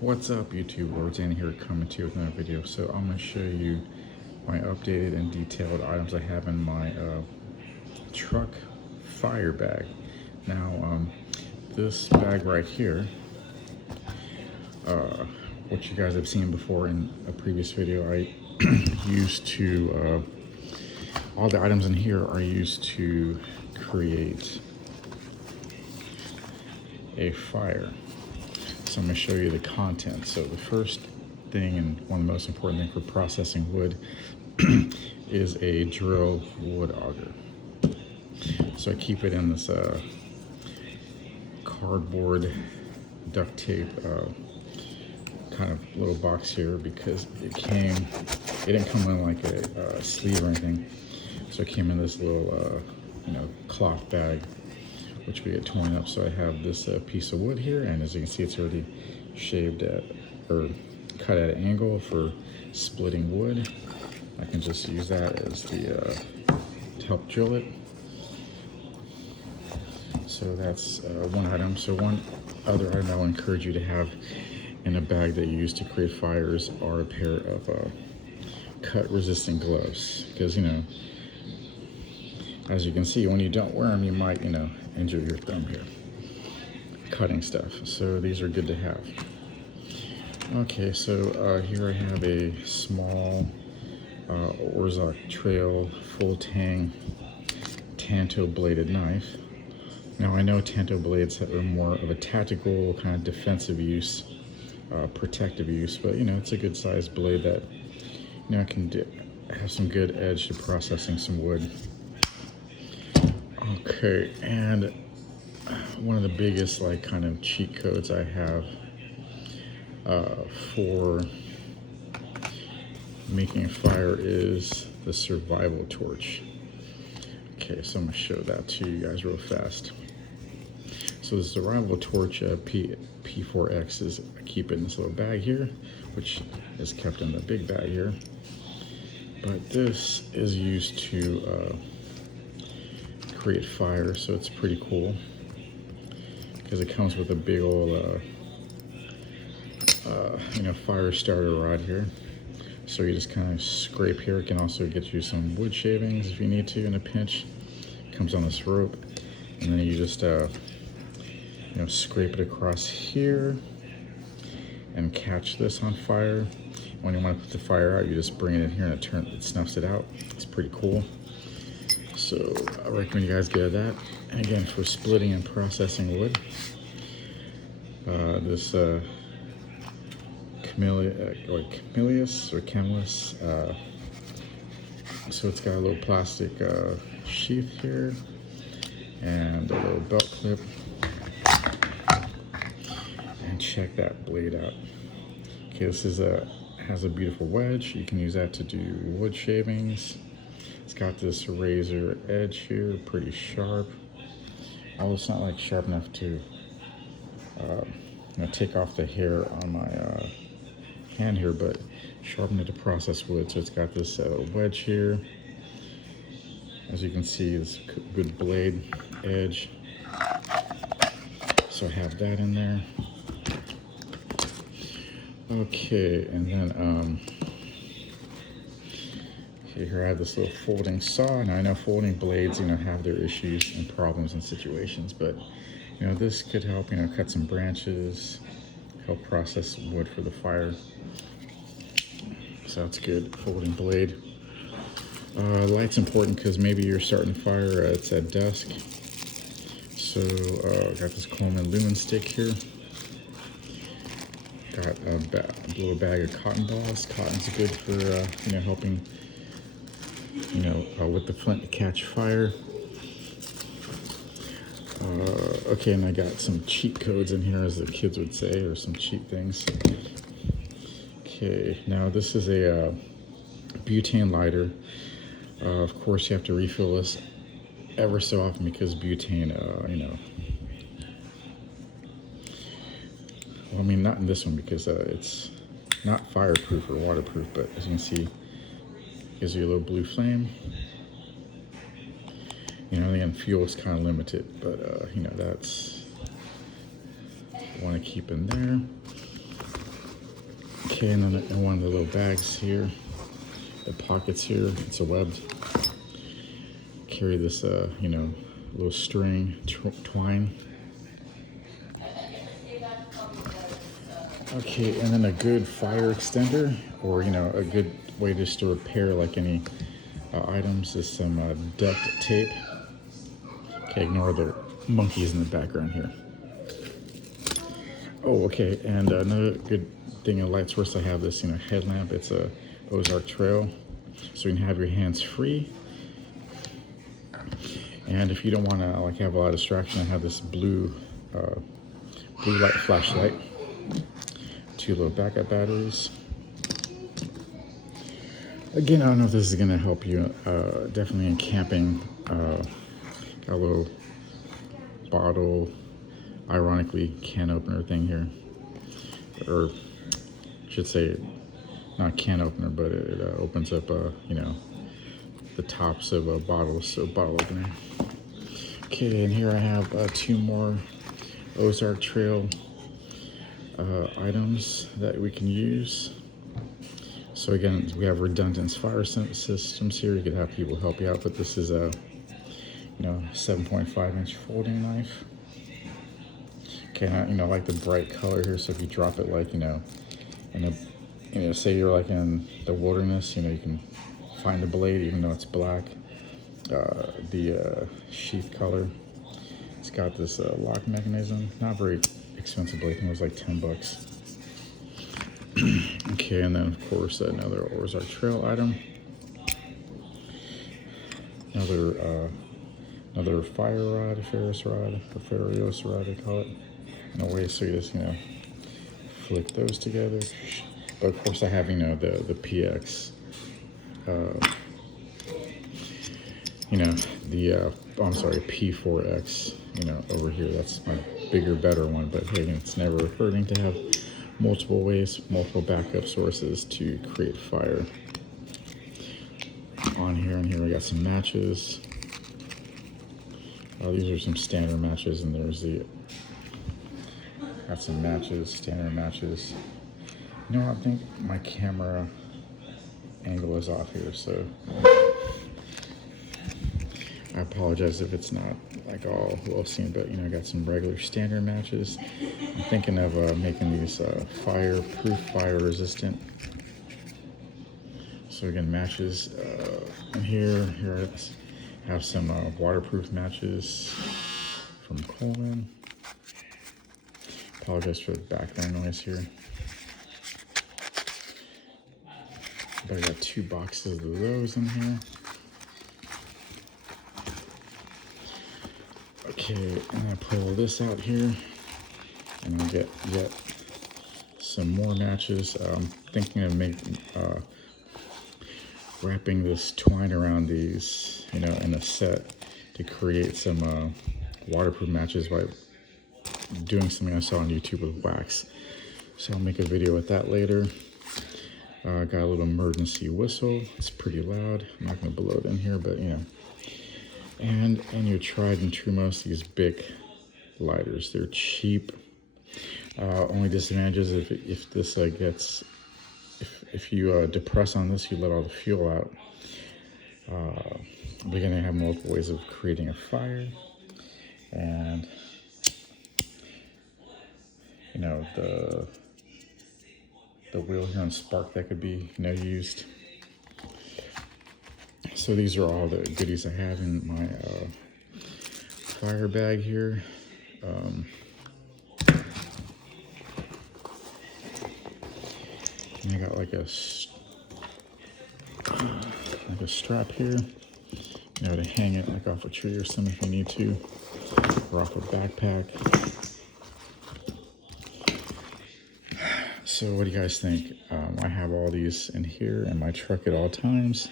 What's up, YouTube lords? Andy here coming to you with another video. So I'm going to show you my updated and detailed items I have in my truck fire bag. Now this bag right here, what you guys have seen before in a previous video, I used to all the items in here are used to create a fire. So I'm going to show you the content. So the first thing, and one of the most important things for processing wood, is a drill wood auger. So I keep it in this cardboard duct tape kind of little box here because it didn't come in like a sleeve or anything. So it came in this little cloth bag, which we get torn up. So I have this piece of wood here, and as you can see, it's already shaved at or cut at an angle for splitting wood. I can just use that as the to help drill it. So that's one item. So one other item I will encourage you to have in a bag that you use to create fires are a pair of cut-resistant gloves, because as you can see, when you don't wear them, you might injure your thumb here cutting stuff. So these are good to have. Okay, so here I have a small Orzak Trail full tang tanto bladed knife. Now I know tanto blades are more of a tactical kind of defensive use, protective use, but it's a good sized blade that can have some good edge to processing some wood. Okay, and one of the biggest kind of cheat codes I have for making a fire is the survival torch. Okay, so I'm gonna show that to you guys real fast. So the survival torch P4X is, I keep it in this little bag here, which is kept in the big bag here. But this is used to create fire, so it's pretty cool because it comes with a big old fire starter rod here. So you just kind of scrape here. It can also get you some wood shavings if you need to in a pinch. It comes on this rope, and then you just scrape it across here and catch this on fire. When you want to put the fire out, you just bring it in here and it snuffs it out. It's pretty cool. So I recommend you guys get that. And again, for splitting and processing wood, this Camellius or Chemless. So it's got a little plastic sheath here and a little belt clip. And check that blade out. Okay, this has a beautiful wedge. You can use that to do wood shavings. It's got this razor edge here, pretty sharp. Although it's not sharp enough to take off the hair on my hand here, but sharp enough to process wood. So it's got this wedge here. As you can see, it's good blade edge. So I have that in there. Okay, and then here I have this little folding saw. Now I know folding blades, have their issues and problems and situations, but this could help, cut some branches, help process wood for the fire. So that's good. Folding blade. Light's important because maybe you're starting a fire. It's at dusk. So got this Coleman lumen stick here. Got a little bag of cotton balls. Cotton's good for helping with the flint to catch fire. Okay, and I got some cheat codes in here, as the kids would say, or some cheat things. Okay, now this is a butane lighter. Of course, you have to refill this ever so often because butane, well, I mean, not in this one because it's not fireproof or waterproof, but as you can see, it gives you a little blue flame. Again, fuel is kind of limited, but that's want to keep in there. Okay, and then in one of the little bags here, the pockets here, it's a webbed. Carry this, you know, little string twine. Okay, and then a good fire extender, or you know, a good way just to repair like any items is some duct tape. Okay, ignore the monkeys in the background here. Oh, okay, and another good thing, a light source. I have this, you know, headlamp. It's a Ozark Trail, so you can have your hands free. And if you don't want to like have a lot of distraction, I have this blue light flashlight. 2 little backup batteries. Again, I don't know if this is gonna help you. Definitely in camping. Got a little bottle, ironically, can opener thing here, or I should say, not can opener, but it opens up, you know, the tops of bottles, so bottle opener. Okay, and here I have 2 more Ozark Trail items that we can use. So again, we have redundant fire systems here. You could have people help you out, but this is a, you know, 7.5-inch folding knife. Okay, and I, you know, like the bright color here. So if you drop it, like, you know, in a, you know, say you're like in the wilderness, you know, you can find the blade even though it's black. The sheath color. It's got this lock mechanism. Not very expensive blade. I think it was like $10. Okay, and then of course another Ozark Trail item. Another fire rod, Ferris rod, or Ferris rod they call it. In a way, so you just, you know, flick those together. But of course I have, you know, the PX. You know, the I'm sorry, P4X. You know, over here, that's my bigger, better one. But hey, it's never hurting to have multiple ways, multiple backup sources to create fire. On here, and here we got some matches. These are some standard matches, and there's the, got some matches, standard matches. You know what, I think my camera angle is off here, so I apologize if it's not like all well seen, but you know, I got some regular standard matches. I'm thinking of making these fireproof, fire resistant. So again, matches. And here I have some waterproof matches from Coleman. Apologize for the background noise here. But I got 2 boxes of those in here. Okay, and I pull this out here, and I get yet some more matches. I'm thinking of wrapping this twine around these, you know, in a set to create some waterproof matches by doing something I saw on YouTube with wax. So I'll make a video with that later. Got a little emergency whistle. It's pretty loud. I'm not going to blow it in here, but you know. And your tried and true, most of these Bic lighters. They're cheap. Only disadvantages if this gets, if you depress on this, you let all the fuel out. We're gonna have multiple ways of creating a fire, and you know, the wheel here on spark that could be, you know, used. So these are all the goodies I have in my fire bag here. And I got like a strap here, you know, to hang it like off a tree or something if you need to, or off a backpack. So what do you guys think? I have all these in here in my truck at all times,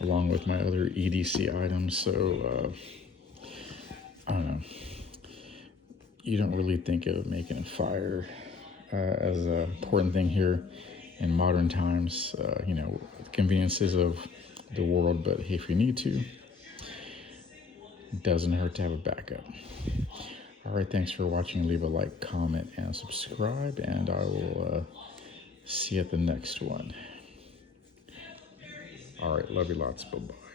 along with my other EDC items. So I don't know, you don't really think of making a fire as an important thing here in modern times, you know, conveniences of the world, but hey, if you need to, it doesn't hurt to have a backup. All right, thanks for watching. Leave a like, comment, and subscribe, and I will See you at the next one. All right, love you lots. Bye-bye.